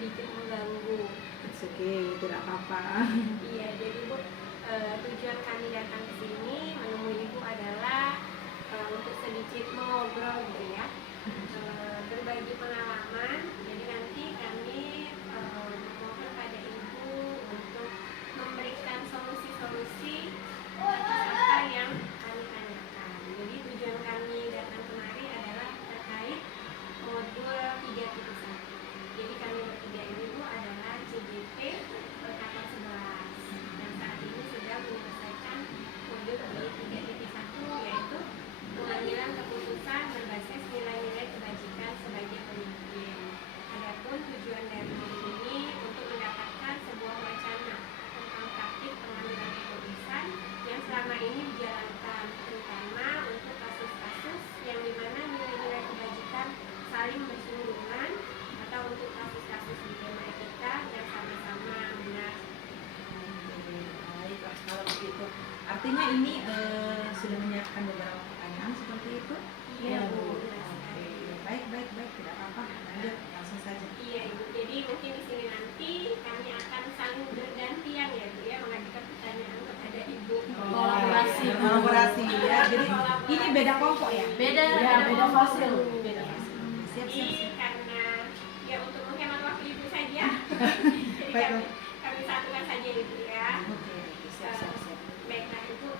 sedikit mengganggu. It's okay, tidak apa-apa. Iya, jadi Bu, tujuan kami datang ke sini menemui Ibu adalah untuk sedikit mengobrol gitu ya, berbagi pengalaman. Jadi nanti kami memohon pada Ibu untuk memberikan solusi-solusi atas apa yang kami tanyakan. Jadi tujuan kami datang kemari adalah terkait modul 3.1. Jadi kami bertiga ini Bu adalah CGP angkatan 11 dan saat ini sudah menyelesaikan modul di 3.1, yaitu pengambilan keputusan berbasis nilai-nilai kebajikan sebagai pemimpin. Adapun tujuan dari modul ini untuk mendapatkan sebuah wacana tentang praktik pengambilan keputusan yang selama ini dijalankan, terutama untuk kasus-kasus yang dimana nilai-nilai kebajikan saling bersinggungan, atau untuk kasus-kasus dilema etika yang sama-sama benar. Baiklah kalau begitu. Artinya ini sudah menyiapkan beberapa pertanyaan seperti itu? Iya Bu. Oke, baik, tidak apa-apa. Lanjut, langsung saja. Iya Ibu. Jadi mungkin di sini nanti kami akan saling bergantian ya Bu ya, mengajukan pertanyaan kepada Ibu. Kolaborasi ya. Jadi ini beda kelompok ya? Beda fasil. Beda fasil. Siap. Jadi karena ya untuk menghemat waktu Ibu saja, jadi Baik. kami satukan saja Ibu ya. Oke, siap. Baiklah Ibu,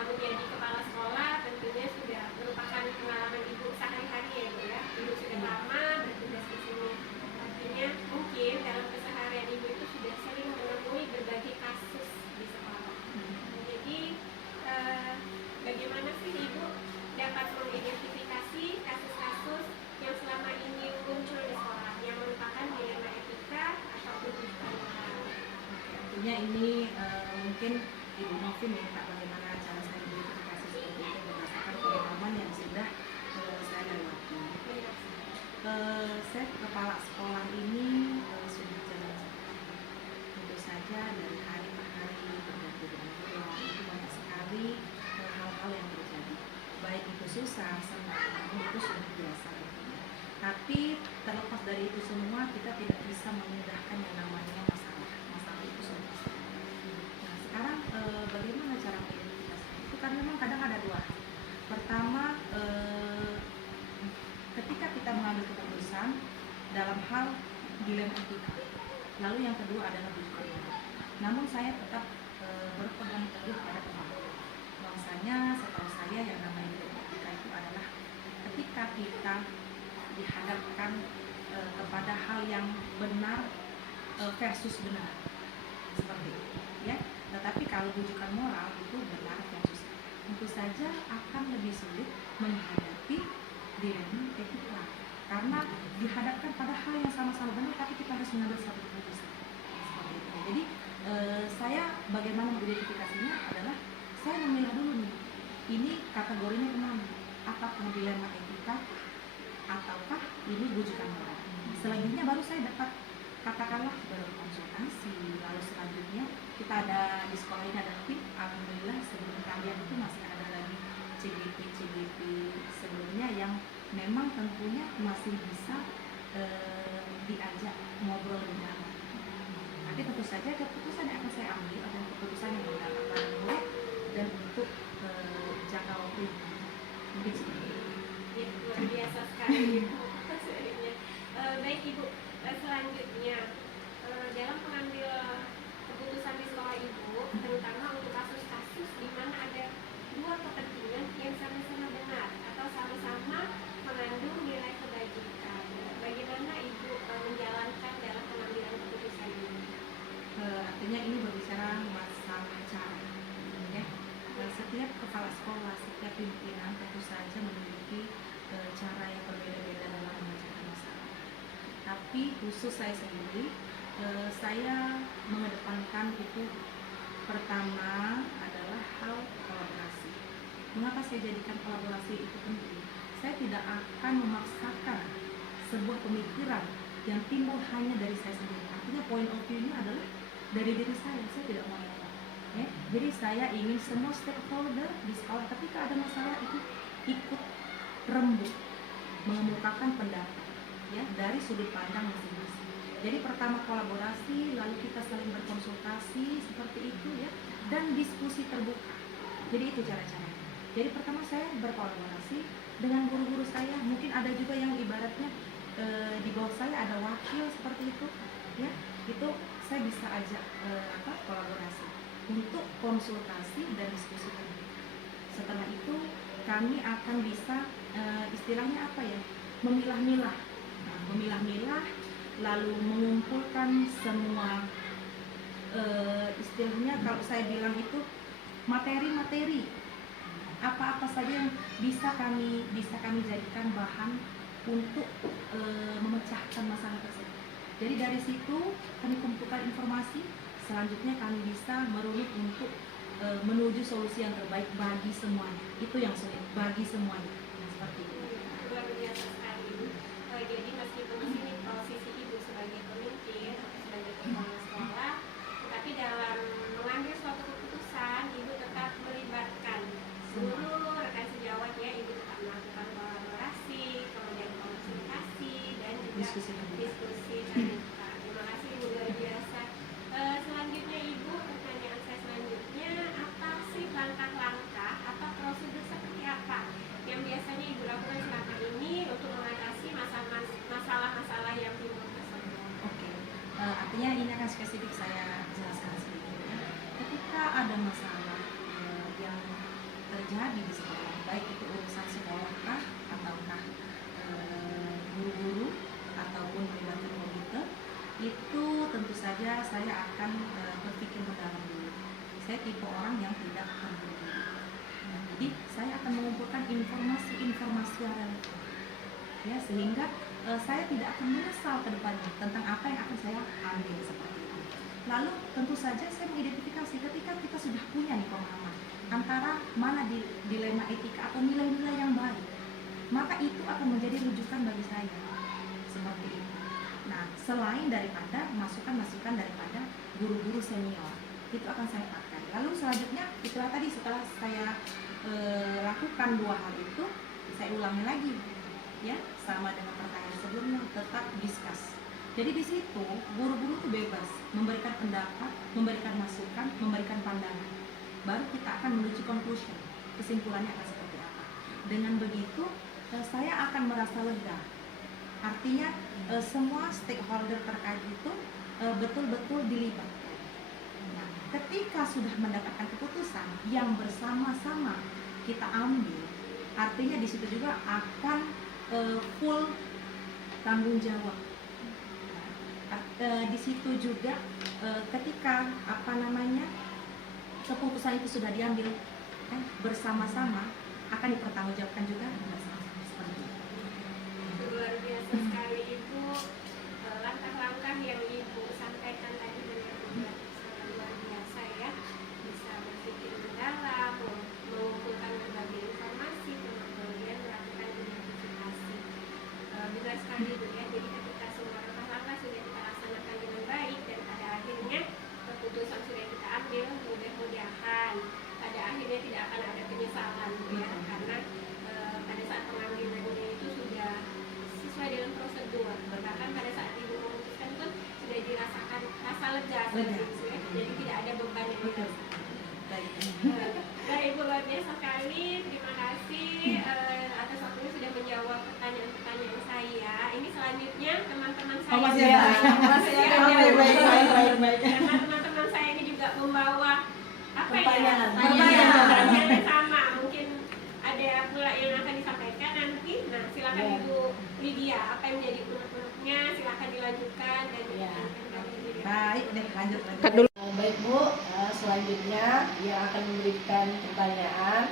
menjadi kepala sekolah tentunya sudah merupakan pengalaman Ibu sehari-hari ya Bu ya. Ibu sudah lama bertugas di sini. Artinya mungkin dalam keseharian Ibu itu sudah sering menemui berbagai kasus di sekolah. Jadi bagaimana sih Ibu dapat mengidentifikasi kasus-kasus yang selama ini muncul di sekolah yang merupakan dilema etika ataupun tujuan moral? Artinya ini mungkin Ibu Novi minta bagaimana cara saya identifikasi seperti itu berdasarkan pengalaman yang sudah saya lewati. Saya kepala sekolah ini sudah jalan tentu saja dari hari ke hari berganti bulan itu banyak sekali hal-hal yang terjadi, baik itu susah senang itu sudah biasa. Tapi terlepas dari itu semua kita tidak bisa memindahkan yang namanya masalah itu semua. Nah sekarang bagaimana cara mengidentifikasi itu, kan memang kadang ada dua. Pertama, ketika kita mengambil keputusan dalam hal dilema etika, lalu yang kedua adalah tujuan moral. Namun saya tetap berpegang teguh pada pemahaman bahwasanya setahu saya yang namanya dilema etika itu adalah ketika kita dihadapkan kepada hal yang benar versus benar, seperti itu ya. Tetapi kalau rujukan moral itu benar versus, tentu saja akan lebih sulit menghadapi dilema etika karena dihadapkan pada hal yang sama-sama benar tapi kita harus mengambil satu keputusan seperti itu. Jadi saya bagaimana mengidentifikasinya adalah saya memilah dulu nih, ini kategorinya kemana, apakah dilema etika ataukah ini rujukan moral. Selanjutnya baru saya dapat katakanlah berkonsultasi. Lalu selanjutnya kita ada di sekolah ini ada tim, alhamdulillah sebelum kalian itu masih ada lagi CGP sebelumnya yang memang tentunya masih bisa diajak ngobrol dengan. Nanti tentu saja keputusan yang akan saya ambil adalah keputusan yang berdasarkan murid dan untuk jangka waktu mungkin seperti itu. Ya, luar biasa sekali Ibu. Baik Ibu, selanjutnya dalam mengambil keputusan di sekolah Ibu, terutama untuk kasus-kasus di mana ada dua kepentingan yang sama-sama benar atau sama-sama mengandung nilai kebajikan, bagaimana Ibu menjalankan dalam pengambilan keputusan ini? Artinya ini berbicara masalah cara ya. Setiap kepala sekolah, setiap pimpinan tentu saja memiliki cara yang berbeda-beda dalam memecahkan masalah. Tapi khusus saya sendiri, saya mengedepankan itu pertama adalah hal kolaborasi. Mengapa saya jadikan kolaborasi itu penting? Saya tidak akan memaksakan sebuah pemikiran yang timbul hanya dari saya sendiri. Artinya point of view-nya adalah dari diri saya tidak mau yang lain. Ya? Jadi saya ingin semua stakeholder di sekolah ketika ada masalah itu ikut rembuk mengemukakan pendapat ya dari sudut pandang masing-masing. Jadi pertama kolaborasi, lalu kita saling berkonsultasi seperti itu ya, dan diskusi terbuka. Jadi itu cara-caranya. Jadi pertama saya berkolaborasi dengan guru-guru saya. Mungkin ada juga yang ibaratnya di bawah saya ada wakil seperti itu, ya. Itu saya bisa ajak kolaborasi untuk konsultasi dan diskusi terbuka. Setelah itu kami akan bisa istilahnya apa ya, memilah-milah. Nah, memilah-milah lalu mengumpulkan semua istilahnya kalau saya bilang itu materi-materi apa-apa saja yang bisa kami jadikan bahan untuk memecahkan masalah tersebut. Jadi dari situ kami kumpulkan informasi, selanjutnya kami bisa merunut untuk menuju solusi yang terbaik bagi semuanya. Itu yang sulit, bagi semuanya. Nah, seperti itu. Luar biasa sekali. Jadi meskipun di sini posisi ibu sebagai pemimpin atau sebagai kepala sekolah, tetapi dalam mengambil suatu keputusan ibu tetap melibatkan seluruh rekan sejawat ya. Ibu tetap melakukan kolaborasi, kemudian konsultasi dan juga diskusi terbuka. Terima kasih ibu, luar biasa. Selanjutnya ibu, pertanyaan saya selanjutnya, apa sih langkah-langkah atau prosedur seperti apa yang biasanya ibu lakukan selama ini untuk mengatasi masalah-masalah yang timbul tersebut? Oke, artinya ini akan spesifik saya jelaskan sedikit ya. Ketika ada masalah yang terjadi di sekolah, baik itu urusan sekolah kah, ataukah guru-guru ataupun melibatkan komite, itu tentu saja saya akan berpikir mendalam dulu. Saya tipe orang yang tidak terburu-buru. Jadi saya akan mengumpulkan informasi-informasi yang relevan, ya, sehingga saya tidak akan menyesal ke depannya tentang apa yang akan saya ambil seperti itu. Lalu tentu saja saya mengidentifikasi ketika kita sudah punya nih pemahaman antara mana dilema etika atau nilai-nilai yang baik, maka itu akan menjadi rujukan bagi saya seperti itu. Nah, selain daripada masukan-masukan daripada guru-guru senior, itu akan saya pakai. Lalu selanjutnya itulah tadi setelah saya lakukan dua hal itu, saya ulangi lagi, ya, sama dengan pertanyaan sebelumnya, tetap discuss. Jadi di situ guru-guru itu bebas memberikan pendapat, memberikan masukan, memberikan pandangan. Baru kita akan menuju conclusion, kesimpulannya akan seperti apa. Dengan begitu saya akan merasa lega. Artinya semua stakeholder terkait itu betul-betul dilibatkan. Nah, ketika sudah mendapatkan keputusan yang bersama-sama kita ambil, artinya di situ juga akan full tanggung jawab. Di situ juga ketika keputusan itu sudah diambil bersama-sama, akan dipertanggungjawabkan juga bersama-sama seperti itu. Luar biasa sekali ibu, langkah-langkah yang ibu sampaikan tadi benar-benar luar biasa ya. Bisa berpikir mendalam, mengumpulkan berbagai informasi, kemudian melakukan identifikasi. Benar sekali ibu ya. Jadi ketika semua langkah-langkah sudah kita laksanakan dengan baik dan pada akhirnya keputusan sudah kita ambil, mudah-mudahan pada akhirnya tidak akan ada penyesalan ya, karena pada saat pengambilannya itu sudah sesuai dengan prosedur. Bahkan pada saat ibu memutuskan pun sudah dirasakan rasa lega seperti itu ya. Jadi tidak ada beban yang dirasakan. Baik ibu, luar biasa sekali. Terima kasih atas waktunya sudah menjawab pertanyaan-pertanyaan saya. Ini selanjutnya teman-teman saya. Masih ada. Karena teman-teman saya ini juga membawa Pertanyaan yang sama. Mungkin ada pula yang akan disampaikan nanti. Nah, silakan Ibu Lydia, apa yang menjadi unek-uneknya silakan dilanjutkan dan Baik, lanjut. Baik Bu, selanjutnya yang akan memberikan pertanyaan.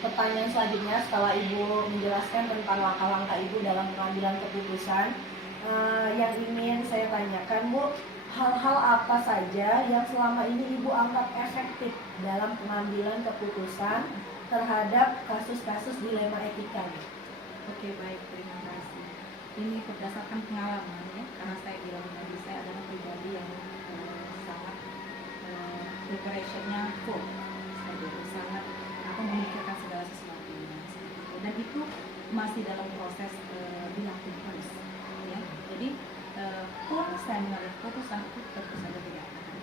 Pertanyaan selanjutnya setelah Ibu menjelaskan tentang langkah-langkah Ibu dalam pengambilan keputusan, yang ingin saya tanyakan Bu, hal-hal apa saja yang selama ini Ibu anggap efektif dalam pengambilan keputusan terhadap kasus-kasus dilema etika? Oke, baik, terima kasih. Ini berdasarkan pengalaman ya, karena saya bilang tadi saya adalah pribadi yang sangat preparationnya full, saya sangat memikirkan segala sesuatunya seperti itu. Dan itu masih dalam proses dilakukan terus ya. Jadi pun saya mengambil keputusan itu tentu saja tidak akan ada.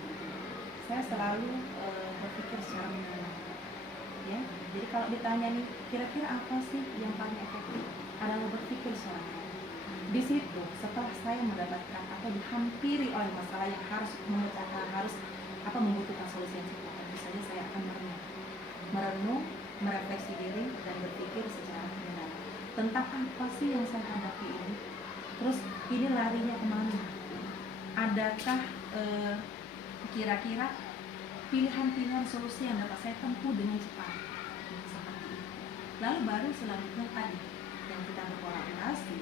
Saya selalu berpikir secara mendalam. Ya, jadi kalau ditanya nih, kira-kira apa sih yang paling efektif? Adalah berpikir secara mendalam. Di situ, setelah saya mendapatkan atau dihampiri oleh masalah yang harus memecahkan, harus membutuhkan solusi yang cepat, tentu saja saya akan merenung, merefleksi diri dan berpikir secara mendalam tentang apa sih yang saya hadapi ini. Terus ini larinya kemana? Adakah kira-kira pilihan-pilihan solusi yang dapat saya tempuh dengan cepat? Seperti itu. Lalu baru selanjutnya tadi yang kita berkolaborasi,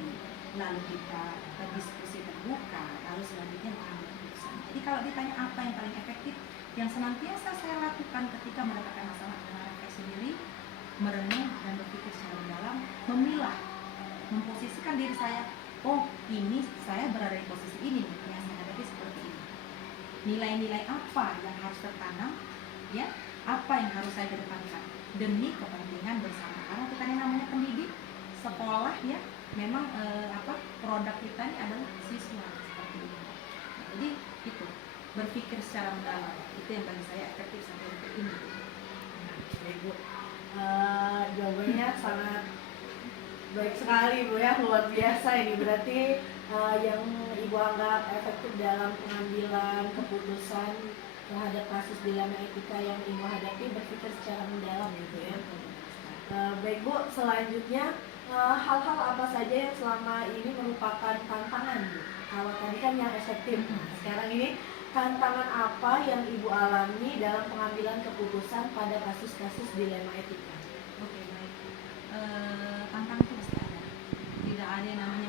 lalu kita berdiskusi terbuka, lalu selanjutnya mengambil keputusan. Jadi kalau ditanya apa yang paling efektif, yang senantiasa saya lakukan ketika mendapatkan masalah adalah refleksi diri, merenung dan berpikir secara mendalam, memilah, memposisikan diri saya. Oh, ini saya berada di posisi ini nih, yang saya hadapi seperti ini. Nilai-nilai apa yang harus tertanam, ya? Apa yang harus saya kedepankan demi kepentingan bersama. Karena kita ini namanya pendidik, sekolah, ya. Memang produk kita ini adalah siswa seperti ini. Nah, jadi itu berpikir secara mendalam itu yang bagi saya efektif sampai detik ini. Baik Bu, jawabannya sangat baik sekali Bu ya, luar biasa ini. Berarti yang Ibu anggap efektif dalam pengambilan keputusan terhadap kasus dilema etika yang Ibu hadapi berpikir secara mendalam gitu ya. Baik Bu, selanjutnya hal-hal apa saja yang selama ini merupakan tantangan Bu? Kalau tadi kan yang efektif, sekarang ini tantangan apa yang Ibu alami dalam pengambilan keputusan pada kasus-kasus dilema etika? Oke, baik. Tantangan itu pasti ada. Tidak ada yang namanya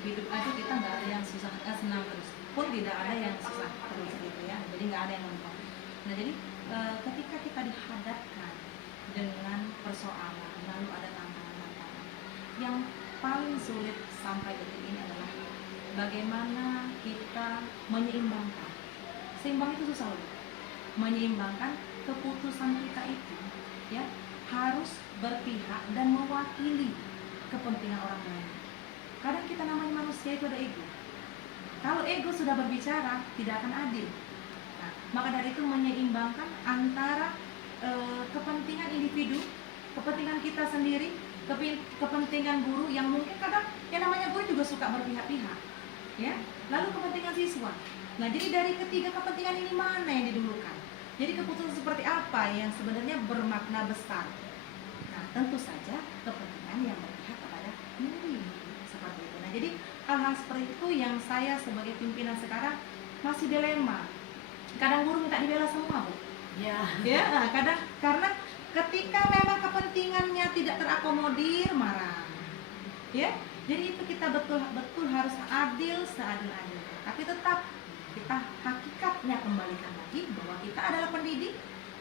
hidup aja kita nggak ada yang susah, senang terus. Pun tidak ada yang susah terus gitu ya. Jadi nggak ada yang gampang. Nah jadi ketika kita dihadapkan dengan persoalan, lalu ada tantangan-tantangan, yang paling sulit sampai detik ini adalah bagaimana kita menyeimbangkan. Seimbang itu susah loh. Menyeimbangkan keputusan kita itu, ya, harus berpihak dan mewakili kepentingan orang lain. Kadang kita namanya manusia itu ada ego. Kalau ego sudah berbicara, tidak akan adil. Nah, maka dari itu menyeimbangkan antara kepentingan individu, kepentingan kita sendiri, kepentingan guru yang mungkin kadang yang namanya guru juga suka berpihak-pihak, ya. Lalu kepentingan siswa. Nah, jadi dari ketiga kepentingan ini mana yang didulukan? Jadi keputusan seperti apa yang sebenarnya bermakna besar? Nah, tentu saja kepentingan yang berpihak kepada diri seperti itu. Nah, jadi hal-hal seperti itu yang saya sebagai pimpinan sekarang masih dilema. Kadang guru minta dibela semua, Bu. Ya. Ya, nah, kadang karena ketika memang kepentingannya tidak terakomodir, marah. Ya, jadi itu kita betul-betul harus adil seadil-adilnya. Tapi tetap kita hakikatnya kembalikan lagi bahwa kita adalah pendidik,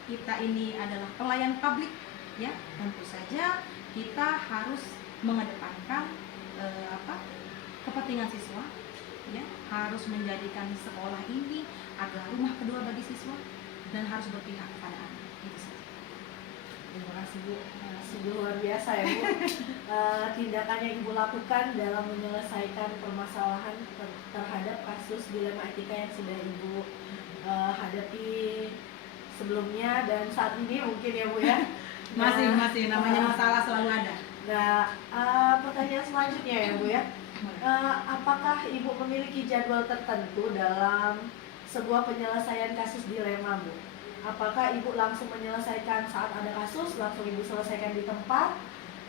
kita ini adalah pelayan publik, ya. Tentu saja kita harus mengedepankan kepentingan siswa, ya, harus menjadikan sekolah ini adalah rumah kedua bagi siswa dan harus berpihak kepada anak. Itu saja. Terima kasih Bu, sungguh luar biasa ya Bu. Tindakan yang Ibu lakukan dalam menyelesaikan permasalahan terhadap kasus dilema etika yang sudah Ibu hadapi sebelumnya dan saat ini mungkin ya Bu ya. Masih namanya masalah selalu ada. Nah, pertanyaan selanjutnya ya Bu ya. Apakah Ibu memiliki jadwal tertentu dalam sebuah penyelesaian kasus dilema Bu? Apakah Ibu langsung menyelesaikan saat ada kasus, langsung Ibu selesaikan di tempat,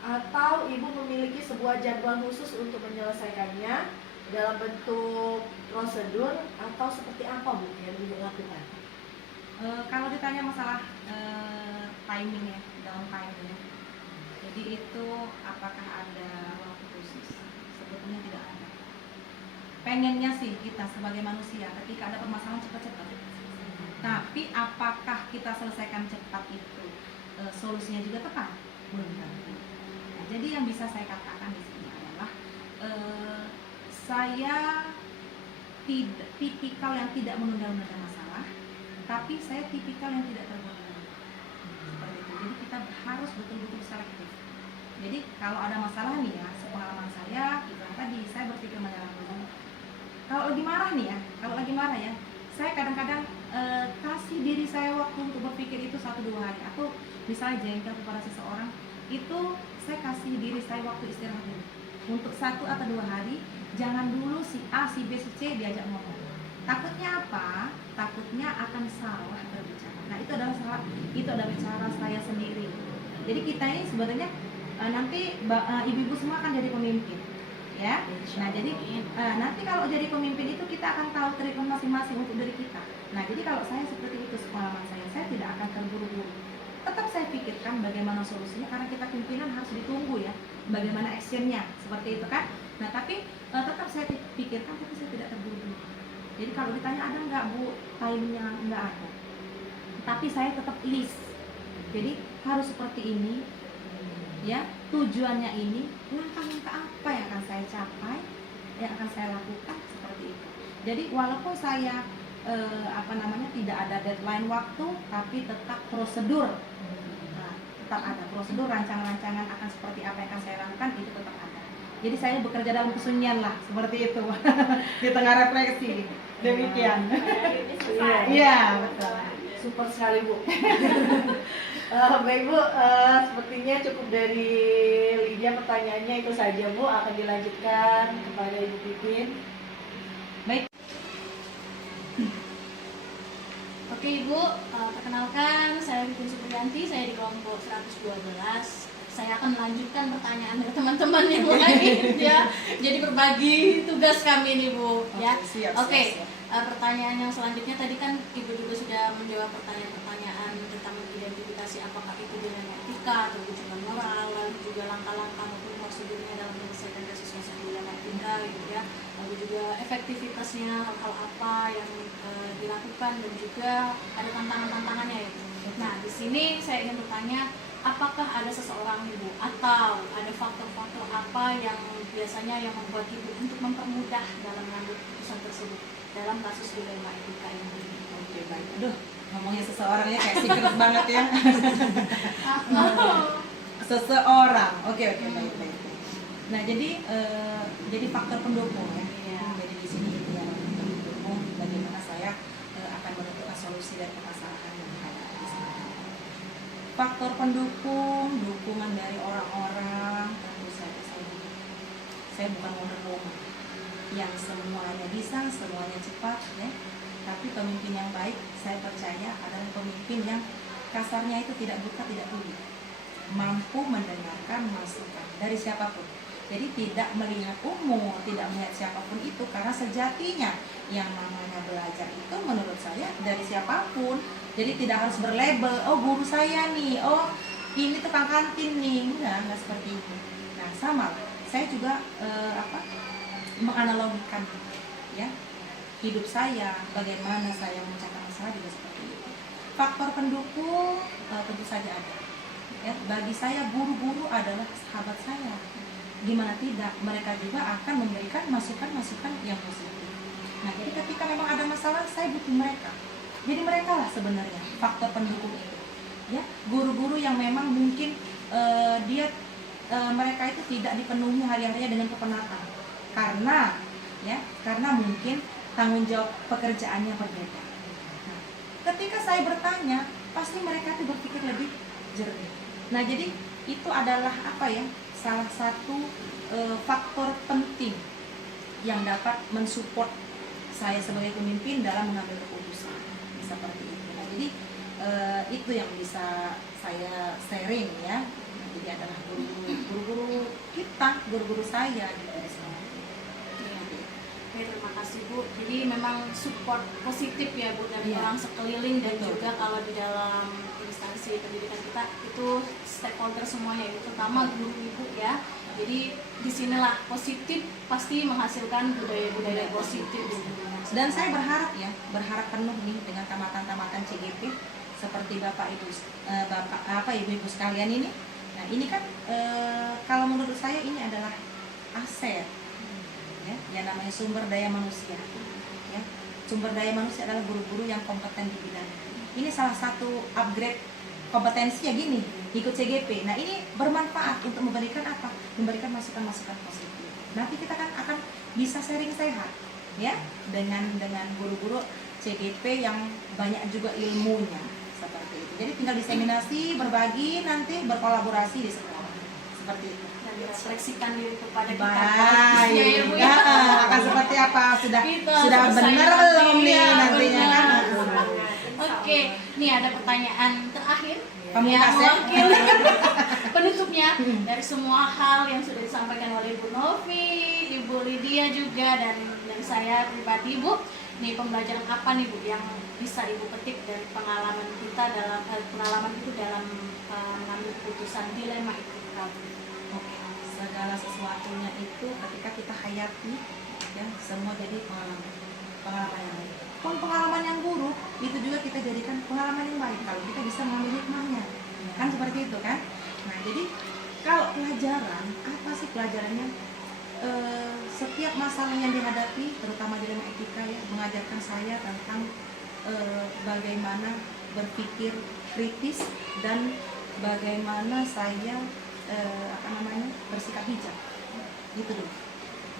atau Ibu memiliki sebuah jadwal khusus untuk menyelesaikannya dalam bentuk prosedur atau seperti apa Bu yang Ibu lakukan? Kalau ditanya masalah timing ya, dalam timing, jadi itu apakah ada waktu khusus? Sebetulnya tidak ada. Pengennya sih kita sebagai manusia ketika ada permasalahan cepat-cepat. Tapi apakah kita selesaikan cepat itu solusinya juga tepat? Belum tentu. Nah, jadi yang bisa saya katakan di sini adalah saya tipikal yang tidak menunda-nunda masalah, tapi saya tipikal yang tidak terburu-buru. Seperti itu. Jadi kita harus betul-betul selektif. Jadi kalau ada masalah nih ya, sepengalaman saya, itu tadi saya berpikir mendalam dulu. kalau lagi marah nih ya, kalau lagi marah ya, saya kadang-kadang kasih diri saya waktu untuk berpikir itu 1-2 hari. Atau misalnya jengkel kepada seseorang, itu saya kasih diri saya waktu istirahat dulu. Untuk 1 atau 2 hari, jangan dulu si A, si B, si C diajak ngomong. Takutnya apa? Takutnya akan salah berbicara. Nah itu adalah cara saya sendiri. Jadi kita ini sebenarnya nanti ibu-ibu semua akan jadi pemimpin. Ya, nah jadi nanti kalau jadi pemimpin itu kita akan tahu treatment masing-masing untuk diri kita. Nah jadi kalau saya seperti itu pengalaman saya tidak akan terburu-buru. Tetap saya pikirkan bagaimana solusinya, karena kita pimpinan harus ditunggu ya, bagaimana actionnya seperti itu kan. Nah tapi tetap saya pikirkan, tapi saya tidak terburu-buru. Jadi kalau ditanya ada nggak Bu timenya, nggak ada. Tapi saya tetap list. Jadi harus seperti ini. Ya, tujuannya ini, langkah-langkah apa yang akan saya capai, yang akan saya lakukan seperti itu. Jadi walaupun saya tidak ada deadline waktu, tapi tetap prosedur. Nah, tetap ada prosedur, rancangan-rancangan akan seperti apa yang akan saya lakukan itu tetap ada. Jadi saya bekerja dalam kesunyian lah, seperti itu. Di tengah refleksi. Demikian. Iya, betul. Super sekali Bu. Bapak Ibu, sepertinya cukup dari Lydia pertanyaannya itu saja Bu. Akan dilanjutkan kepada Ibu Pipin. Baik. Oke Ibu, perkenalkan saya Pipin Supriyanti, saya di kelompok 112. Saya akan melanjutkan pertanyaan dari teman-teman yang lain ya. Jadi berbagi tugas kami nih Bu ya. Oke. Pertanyaan yang selanjutnya tadi kan Ibu juga sudah menjawab pertanyaan-pertanyaan tentang identifikasi apakah itu dengan etika atau ujian moral, lalu juga langkah-langkah maupun prosedurnya dalam menyelesaikan kasus kasus dilema etika gitu ya. Lalu juga efektivitasnya, hal-hal apa yang dilakukan, dan juga ada tantangan-tantangannya ya. Nah di sini saya ingin bertanya, apakah ada seseorang Ibu atau ada faktor-faktor apa yang biasanya yang membuat Ibu untuk mempermudah dalam mengambil keputusan tersebut dalam kasus dilema etika ini? Oke, baik. Aduh, ngomongnya seseorangnya kayak secret banget ya. Seseorang. Oke, baik. Nah, jadi faktor pendukung ya. Jadi di sini ya, pendukung bagaimana saya akan menentukan solusi dari permasalahan yang ada di sini. Faktor pendukung, dukungan dari orang-orang, tentu saja saya bukan Wonder Woman yang semuanya bisa, semuanya cepat ya. Tapi pemimpin yang baik, saya percaya adalah pemimpin yang kasarnya itu tidak buta, tidak tuli, mampu mendengarkan masukan dari siapapun. Jadi tidak melihat umur, tidak melihat siapapun itu, karena sejatinya yang namanya belajar itu menurut saya dari siapapun. Jadi tidak harus berlabel, oh guru saya nih, oh ini tukang kantin nih, enggak seperti itu. Nah sama, saya juga menganalogikan ya hidup saya, bagaimana saya memecahkan masalah juga seperti itu. Faktor pendukung tentu saja ada. Ya, bagi saya guru-guru adalah sahabat saya. Gimana tidak, mereka juga akan memberikan masukan-masukan yang positif. Nah, jadi ketika memang ada masalah, saya butuh mereka. Jadi mereka lah sebenarnya faktor pendukung itu. Ya, guru-guru yang memang mungkin mereka itu tidak dipenuhi hari-harinya dengan kepenatan. Karena mungkin tanggung jawab pekerjaannya berbeda. Nah, ketika saya bertanya, pasti mereka itu berpikir lebih jernih. Nah, jadi itu adalah salah satu faktor penting yang dapat mensupport saya sebagai pemimpin dalam mengambil keputusan seperti itu. Nah, jadi itu yang bisa saya sharing ya. Nah, jadi adalah guru-guru kita, guru-guru saya gitu di sana. Oke, terima kasih Bu. Jadi memang support positif ya Bu dari orang sekeliling, dan juga kalau di dalam instansi pendidikan kita itu stakeholder semuanya, itu terutama guru ibu ya. Jadi disinilah positif pasti menghasilkan budaya-budaya positif. Dan saya berharap penuh nih dengan tamatan-tamatan CGP seperti ibu-ibu sekalian ini. Nah ini kan kalau menurut saya ini adalah aset. Ya namanya sumber daya manusia ya. Sumber daya manusia adalah guru-guru yang kompeten di bidangnya. Ini salah satu upgrade kompetensi ya gini, ikut CGP. Nah ini bermanfaat untuk memberikan masukan-masukan positif. Nanti kita kan akan bisa sharing sehat ya, dengan guru-guru CGP yang banyak juga ilmunya seperti itu. Jadi tinggal diseminasi, berbagi, nanti berkolaborasi di sekolah seperti itu. Dan refleksikan diri kepada kita. Baik, Ya, Bu, ya. akan seperti apa? Sudah Kita sudah selesai benar nanti, belum nih ya, nantinya benar. kan? Oke, nih ada pertanyaan terakhir Pamungkas yang ya? mewakili penutupnya dari semua hal yang sudah disampaikan oleh Ibu Novi, Ibu Lydia juga, dan saya pribadi, Bu. Nih pembelajaran apa nih, Bu, yang bisa Ibu petik dari pengalaman kita dalam pengalaman itu dalam mengambil keputusan dilema itu? Oke, segala sesuatunya itu ketika kita hayati, ya semua jadi pengalaman yang baik. Pengalaman yang buruk itu juga kita jadikan pengalaman yang baik kalau kita bisa mengambil hikmahnya, kan seperti itu kan. Nah jadi kalau pelajaran, apa sih pelajarannya? Setiap masalah yang dihadapi, terutama dilema etika ya, mengajarkan saya tentang bagaimana berpikir kritis dan bagaimana saya bersikap bijak, gitu dulu.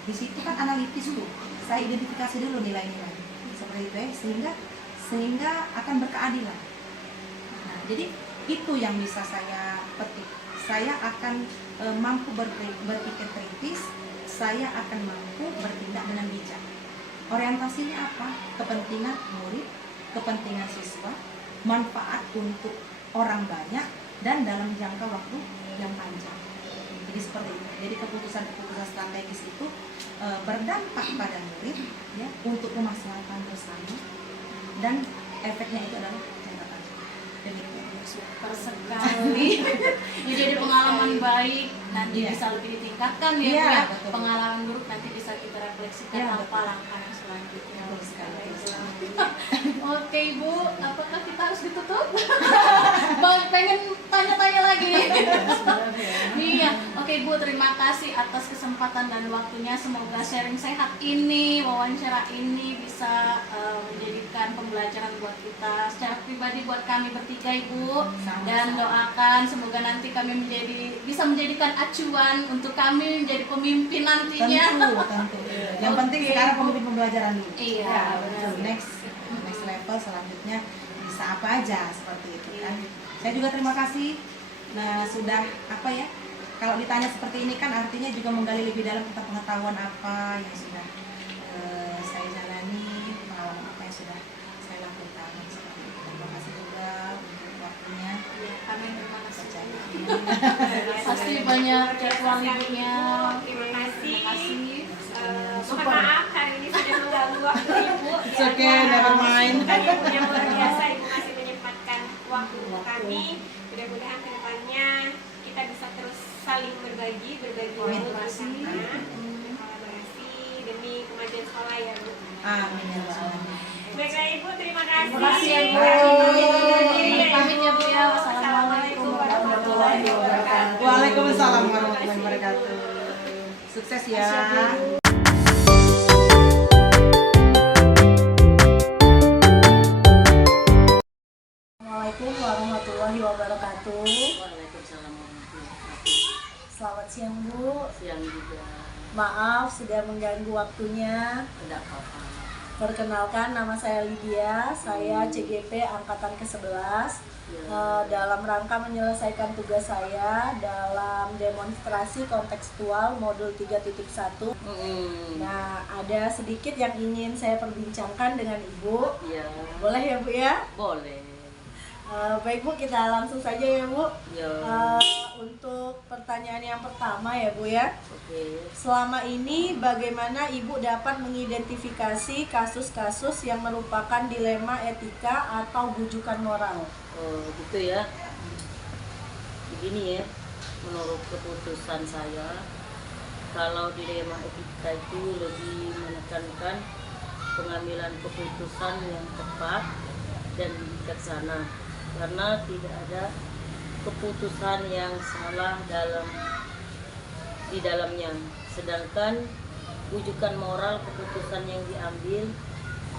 Di situ kan analitis tuh, saya identifikasi dulu nilai-nilai seperti itu ya, sehingga akan berkeadilan. Nah, jadi itu yang bisa saya petik. Saya akan mampu berpikir kritis, saya akan mampu bertindak dengan bijak. Orientasinya apa? Kepentingan murid, kepentingan siswa, manfaat untuk orang banyak, dan dalam jangka waktu yang panjang. Jadi seperti itu. Jadi keputusan-keputusan strategis itu berdampak pada murid ya, untuk kemaslahatan bersama, dan efeknya itu adalah jangka panjang. Demikian. Super sekali. Ya, jadi pengalaman baik nanti Iya. bisa lebih ditingkatkan ya, Iya, Bu, ya. betul. Pengalaman buruk nanti bisa kita refleksikan Iya, apa betul. langkah yang selanjutnya. Betul sekali. Oke, Ibu, apakah kita harus ditutup? Bang, pengen tanya-tanya lagi nih. Iya, oke Bu, terima kasih atas kesempatan dan waktunya. Semoga sharing sehat ini, wawancara ini bisa menjadikan pembelajaran buat kita secara pribadi, buat kami bertiga, Ibu. Sama-sama. Dan doakan semoga nanti kami bisa menjadikan acuan untuk kami menjadi pemimpin nantinya. Tentu. Yang penting Oke, sekarang Bu. pemimpin pembelajaran dulu. Iya, Ya, benar. next level selanjutnya bisa apa aja seperti itu kan. Saya juga terima kasih. Nah, sudah apa ya? Kalau ditanya seperti ini kan artinya juga menggali lebih dalam tentang pengetahuan apa yang sudah saya jalani, pengalaman apa yang sudah saya lakukan seperti itu. Terima kasih juga untuk waktunya. Ya, kami terima kasih. Percaya. Pasti banyak jadwal ibunya. Terima kasih. Terima kasih. Mohon maaf hari ini sudah mengganggu waktu Ibu. It's okay, never mind. Ibunya luar biasa, Ibu masih menyempatkan waktu untuk kami. Mudah-mudahan kedepannya kita bisa terus saling berbagi ilmu bersama, kolaborasi demi kemajuan sekolah ya, Bu. Amin ya Allah. Baiklah Ibu, terima kasih. Terima kasih ya, Bu. Pamit ya, Bu, ya. Wassalamualaikum warahmatullahi wabarakatuh. Waalaikumsalam warahmatullahi wabarakatuh. Sukses ya. Assalamualaikum warahmatullahi wabarakatuh. Waalaikumsalam warahmatullahi wabarakatuh. Selamat siang Bu. Siang juga. Maaf sudah mengganggu waktunya. Tidak apa-apa. Perkenalkan, nama saya Lydia. Saya CGP Angkatan ke-11. Dalam rangka menyelesaikan tugas saya dalam demonstrasi kontekstual modul 3.1. Nah, ada sedikit yang ingin saya perbincangkan dengan Ibu. Ya, Boleh ya Bu ya? boleh. Baik Bu, kita langsung saja ya Bu. Ya, Untuk pertanyaan yang pertama ya Bu ya. oke. Selama ini bagaimana Ibu dapat mengidentifikasi kasus-kasus yang merupakan dilema etika atau bujukan moral? Oh, gitu ya. Begini ya, menurut keputusan saya, kalau dilema etika itu lebih menekankan pengambilan keputusan yang tepat dan bijaksana, karena tidak ada keputusan yang salah di dalamnya. Sedangkan wujukan moral, keputusan yang diambil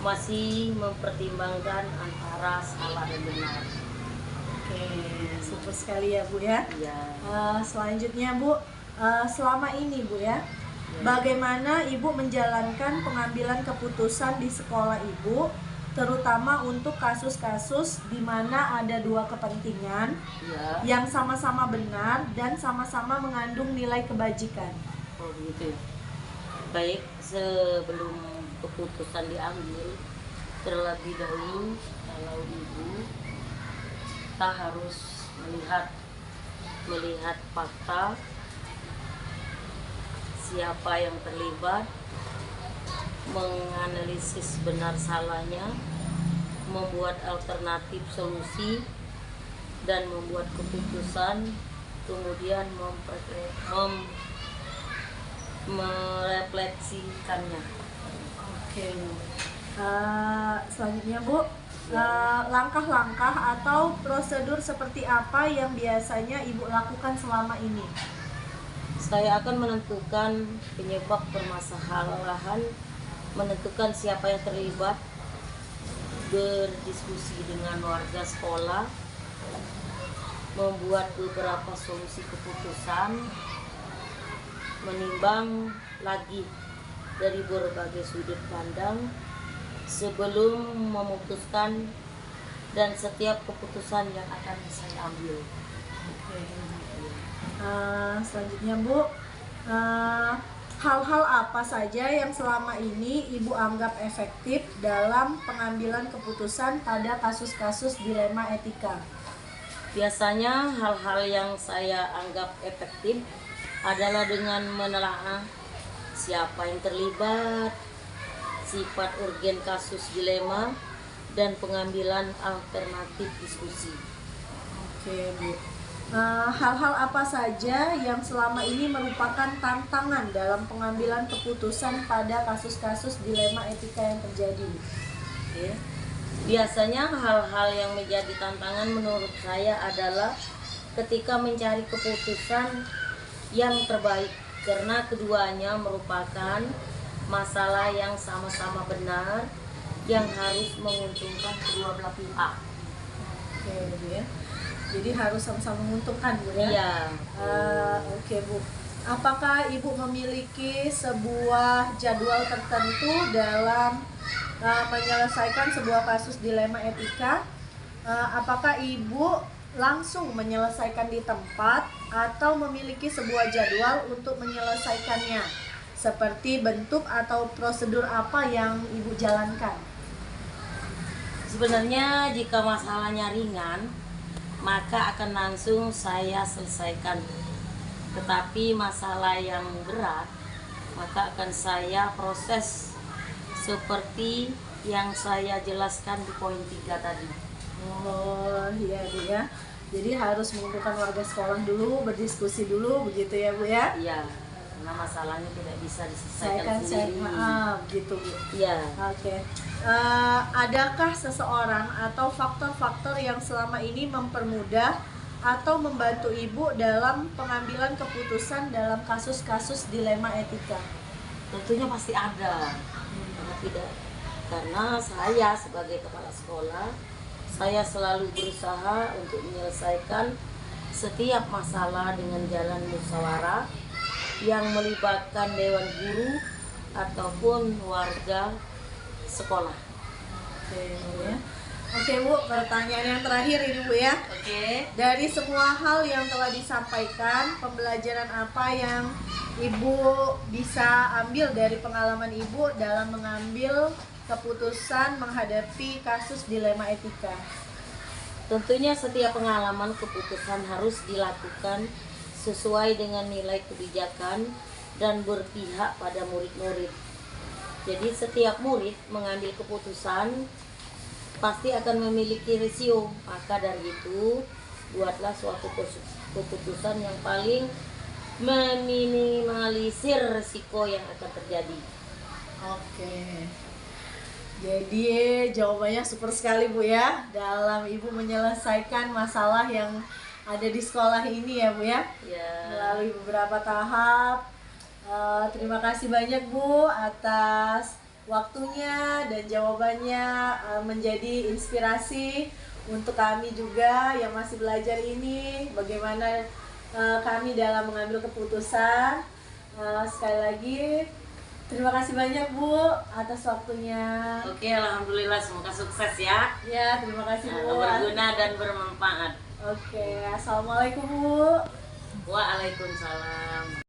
masih mempertimbangkan antara salah dan benar. Oke, super sekali ya Bu ya. Ya, Selanjutnya Bu, selama ini Bu ya, bagaimana Ibu menjalankan pengambilan keputusan di sekolah Ibu, terutama untuk kasus-kasus di mana ada dua kepentingan Ya. yang sama-sama benar dan sama-sama mengandung nilai kebajikan. Oh begitu ya. Baik, sebelum keputusan diambil, terlebih dahulu kalau ibu, kita harus melihat fakta, siapa yang terlibat, menganalisis benar salahnya, membuat alternatif solusi, dan membuat keputusan, kemudian merefleksikannya. Oke. Selanjutnya Bu, langkah-langkah atau prosedur seperti apa yang biasanya Ibu lakukan selama ini? Saya akan menentukan penyebab permasalahan, menentukan siapa yang terlibat, berdiskusi dengan warga sekolah, membuat beberapa solusi keputusan, menimbang lagi dari berbagai sudut pandang sebelum memutuskan, dan setiap keputusan yang akan saya ambil. Selanjutnya Bu, hal-hal apa saja yang selama ini Ibu anggap efektif dalam pengambilan keputusan pada kasus-kasus dilema etika? Biasanya hal-hal yang saya anggap efektif adalah dengan menelaah siapa yang terlibat, sifat urgen kasus dilema, dan pengambilan alternatif diskusi. Oke Bu, hal-hal apa saja yang selama ini merupakan tantangan dalam pengambilan keputusan pada kasus-kasus dilema etika yang terjadi? Oke. Biasanya hal-hal yang menjadi tantangan menurut saya adalah ketika mencari keputusan yang terbaik, karena keduanya merupakan masalah yang sama-sama benar yang harus menguntungkan kedua belah pihak. Oke Bu ya, jadi harus sama-sama menguntungkan Bu ya? Iya. Oke Bu, apakah Ibu memiliki sebuah jadwal tertentu dalam menyelesaikan sebuah kasus dilema etika? Apakah Ibu langsung menyelesaikan di tempat atau memiliki sebuah jadwal untuk menyelesaikannya? Seperti bentuk atau prosedur apa yang Ibu jalankan? Sebenarnya jika masalahnya ringan, maka akan langsung saya selesaikan. Tetapi masalah yang berat, maka akan saya proses seperti yang saya jelaskan di poin 3 tadi. Oh iya Bu ya, jadi harus mengumpulkan warga sekolah dulu, berdiskusi dulu begitu ya Bu ya? Iya, karena masalahnya tidak bisa diselesaikan Saya sendiri. gitu Bu. Iya. Oke. Adakah seseorang atau faktor-faktor yang selama ini mempermudah atau membantu Ibu dalam pengambilan keputusan dalam kasus-kasus dilema etika? Tentunya pasti ada. Karena saya sebagai kepala sekolah, saya selalu berusaha untuk menyelesaikan setiap masalah dengan jalan musyawarah yang melibatkan dewan guru ataupun warga sekolah. Oke Bu ya. Oke Bu, pertanyaan yang terakhir ini Bu ya. Oke. Dari semua hal yang telah disampaikan, pembelajaran apa yang Ibu bisa ambil dari pengalaman Ibu dalam mengambil keputusan menghadapi kasus dilema etika? Tentunya setiap pengalaman keputusan harus dilakukan sesuai dengan nilai kebijakan dan berpihak pada murid-murid. Jadi setiap murid mengambil keputusan pasti akan memiliki risiko. Maka dari itu, buatlah suatu keputusan yang paling meminimalisir risiko yang akan terjadi. Oke. Jadi jawabannya super sekali Bu ya, dalam Ibu menyelesaikan masalah yang ada di sekolah ini ya Bu ya, Ya. melalui beberapa tahap. Terima kasih banyak Bu atas waktunya dan jawabannya, menjadi inspirasi untuk kami juga yang masih belajar ini, bagaimana kami dalam mengambil keputusan. Sekali lagi terima kasih banyak Bu atas waktunya. Oke, alhamdulillah, semoga sukses ya. Ya, terima kasih Bu. Berguna dan bermanfaat. Oke, assalamualaikum Bu. Waalaikumsalam.